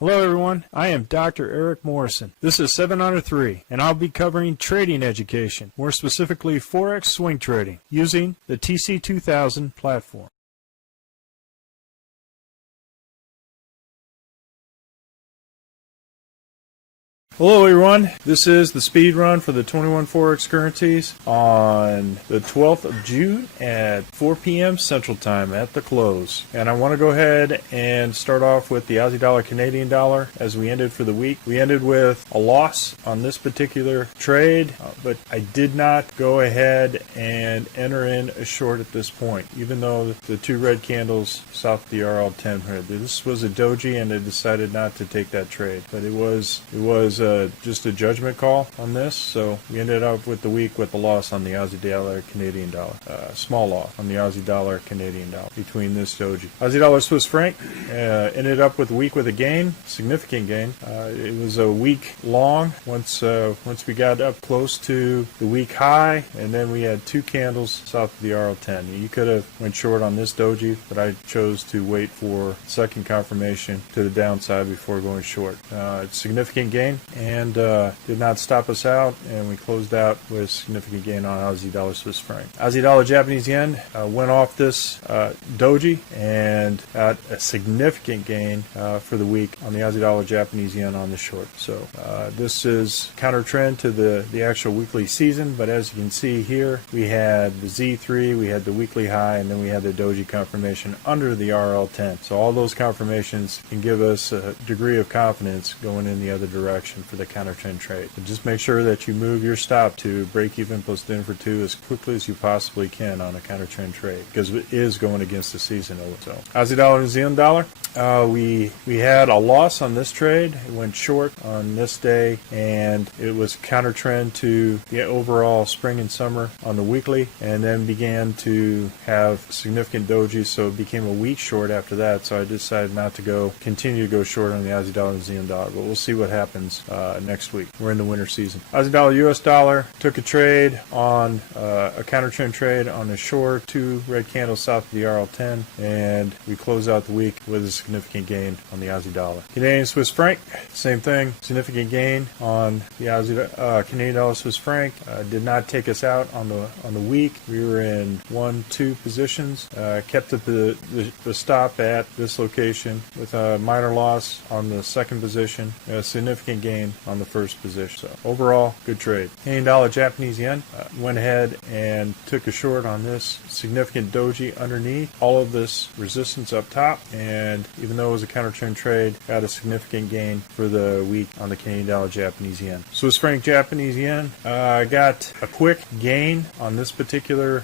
Hello everyone, I am Dr. Eric Morrison. This is 7 Under 3, and I'll be covering trading education, more specifically Forex swing trading, using the TC2000 platform. Hello everyone, this is the speed run for the 21 Forex currencies on the 12th of June at 4 p.m. Central Time at the close. And I want to go ahead and start off with the Aussie dollar Canadian dollar as we ended for the week. We ended with a loss on this particular trade, but I did not go ahead and enter in a short at this point, even though the two red candles south of the RL10 here. This was a doji and I decided not to take that trade, but it was just a judgment call on this, so we ended up with the week with a loss on the Aussie dollar Canadian dollar, small loss on the Aussie dollar Canadian dollar between this doji. Aussie dollar Swiss franc ended up with a week with a gain, significant gain. It was a week long once we got up close to the week high, and then we had two candles south of the RL10. You could have went short on this doji, but I chose to wait for second confirmation to the downside before going short. It's significant gain and did not stop us out, and we closed out with significant gain on Aussie dollar Swiss franc. Aussie dollar Japanese yen went off this doji and got a significant gain for the week on the Aussie dollar Japanese yen on the short. So this is counter trend to the actual weekly season, but as you can see here, we had the Z3, we had the weekly high, and then we had the doji confirmation under the RL10. So all those confirmations can give us a degree of confidence going in the other direction for the counter trend trade. But just make sure that you move your stop to break even plus dinner for two as quickly as you possibly can on a counter trend trade, because it is going against the season. So Aussie dollar, New Zealand dollar, we had a loss on this trade. It went short on this day, and it was counter trend to the overall spring and summer on the weekly, and then began to have significant doji, so it became a week short after that. So I decided not to continue to go short on the Aussie dollar, New Zealand dollar, but we'll see what happens next week. We're in the winter season. Aussie dollar, US dollar, took a trade on a counter trend trade on the short, two red candles south of the RL10, and we close out the week with a significant gain on the Aussie dollar. Canadian Swiss franc, same thing, significant gain on the Canadian dollar Swiss franc. Did not take us out on the week. We were in 1-2 positions, kept the stop at this location with a minor loss on the second position, a significant gain on the first position. So overall, good trade. Canadian dollar Japanese yen, went ahead and took a short on this significant doji underneath all of this resistance up top, and even though it was a counter trend trade, got a significant gain for the week on the Canadian dollar Japanese yen. Swiss franc Japanese yen, got a quick gain on this particular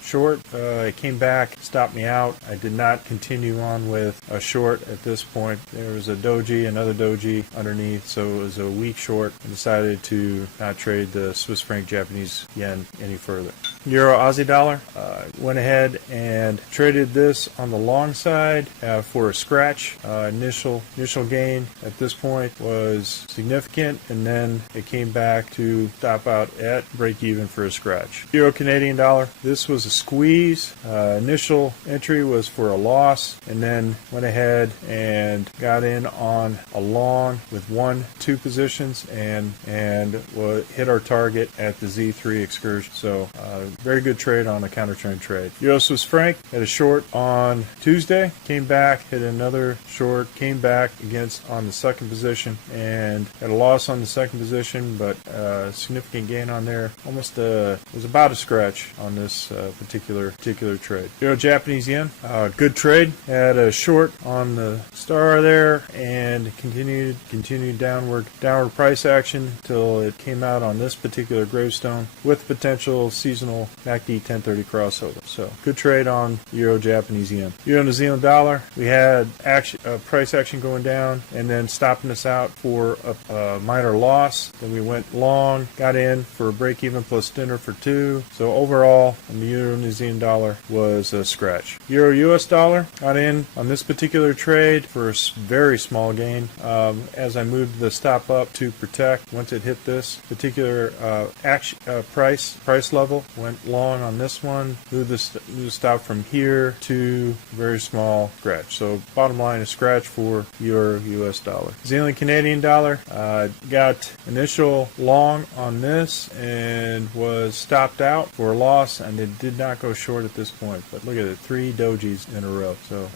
short. It came back, stopped me out. I did not continue on with a short at this point. There was a doji, another doji underneath, so it was a weak short. I decided to not trade the Swiss franc Japanese yen any further. Euro Aussie dollar, went ahead and traded this on the long side for a scratch. Initial gain at this point was significant, and then it came back to stop out at break even for a scratch. Euro Canadian dollar, this was a squeeze. Initial entry was for a loss, and then went ahead and got in on a long with 1-2 positions and hit our target at the Z3 excursion. So very good trade on a counter trend trade. Euro Swiss franc had a short on Tuesday, came back, hit another short, came back against on the second position, and had a loss on the second position, but significant gain on there. Almost it was about a scratch on this particular trade. Euro Japanese yen, good trade. Had a short on the star there and continued downward price action till it came out on this particular gravestone with potential seasonal MACD 1030 crossover. So good trade on Euro Japanese yen. Euro New Zealand dollar, we had price action going down and then stopping us out for a minor loss. Then we went long, got in for a break even plus dinner for two. So overall, on the Euro New Zealand dollar was a scratch. Euro US dollar, got in on this particular trade for a very small gain as I moved the stop up to protect. Once it hit this particular price level, went went long on this one, moved the stop from here to very small scratch. So bottom line is scratch for your US dollar. New Zealand Canadian dollar, got initial long on this and was stopped out for a loss, and it did not go short at this point. But look at it, 3 dojis in a row. So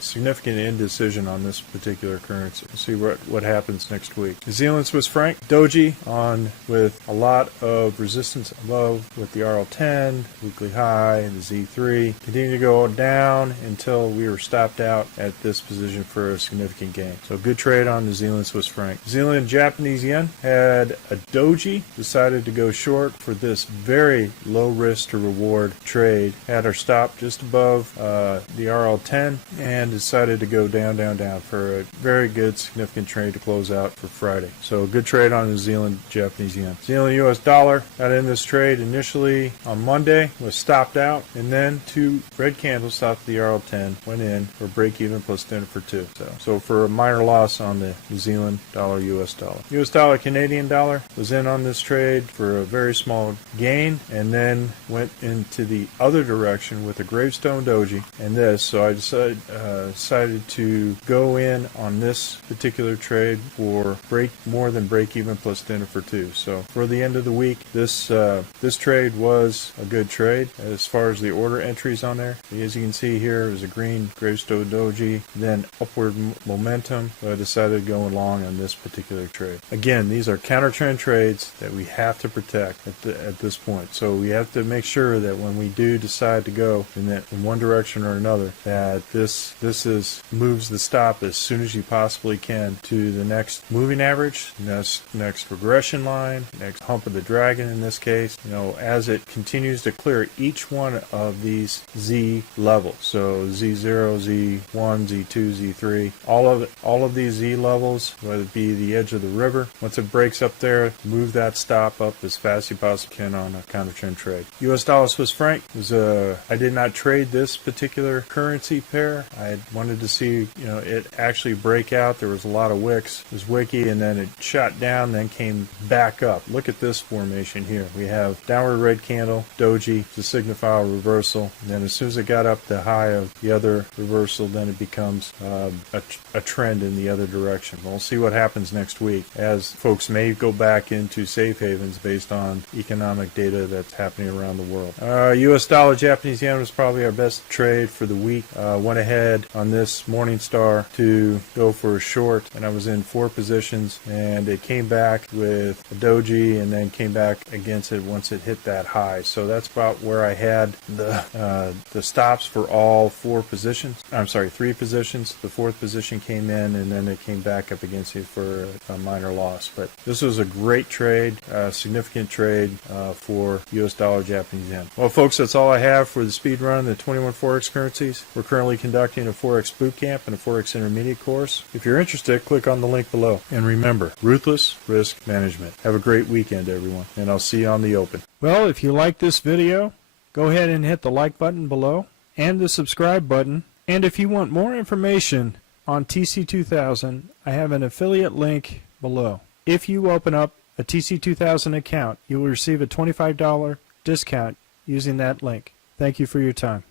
significant indecision on this particular currency. We'll see what happens next week. New Zealand Swiss franc, doji on with a lot of resistance above with the RL10, weekly high, and the Z3. Continue to go down until we were stopped out at this position for a significant gain. So good trade on New Zealand Swiss franc. New Zealand Japanese yen had a doji, decided to go short for this very low risk to reward trade. Had our stop just above the RL10 and decided to go down for a very good significant trade to close out for Friday. So good trade on New Zealand Japanese yen. New Zealand US dollar got in this trade initially on Monday, was stopped out, and then 2 red candles stopped the RL10, went in for break even plus dinner for 2. So for a minor loss on the New Zealand dollar US dollar. US dollar Canadian dollar was in on this trade for a very small gain and then went into the other direction with a gravestone doji and this. So I decided to go in on this particular trade for more than break even plus dinner for 2. So for the end of the week, this trade was a good trade as far as the order entries on there. As you can see here, it was a green gravestone doji, then upward momentum. So I decided to go along on this particular trade. Again, these are counter trend trades that we have to protect at this point. So we have to make sure that when we do decide to go in one direction or another, that this moves the stop as soon as you possibly can to the next moving average, next regression line, next hump of the dragon in this case, as it continues to clear each one of these Z levels. So Z0, Z1, Z2, Z3, all of these Z levels, whether it be the edge of the river, once it breaks up there, move that stop up as fast as you possibly can on a counter trend trade. US dollar Swiss franc was I did not trade this particular currency pair. I wanted to see it actually break out. There was a lot of wicks. It was wicky, and then it shot down, then came back up. Look at this formation here. We have downward red candle, doji, to signify a reversal. And then as soon as it got up the high of the other reversal, then it becomes a trend in the other direction. We'll see what happens next week as folks may go back into safe havens based on economic data that's happening around the world. US dollar Japanese yen was probably our best trade for the week. Went ahead on this Morningstar to go for a short, and I was in 4 positions, and it came back with a doji and then came back against it once it hit that high. So that's about where I had the stops for all 4 positions. I'm sorry, 3 positions. The 4th position came in, and then it came back up against it for a minor loss. But this was a great trade, significant trade for US dollar Japanese yen. Well, folks, that's all I have for the speed run of the 21 Forex currencies. We're currently conducting a Forex boot camp and a Forex intermediate course. If you're interested, click on the link below. And remember, ruthless risk management. Have a great weekend, everyone, and I'll see you on the open. Well, if you like this video, go ahead and hit the like button below and the subscribe button. And if you want more information on TC2000, I have an affiliate link below. If you open up a TC2000 account, you will receive a $25 discount using that link. Thank you for your time.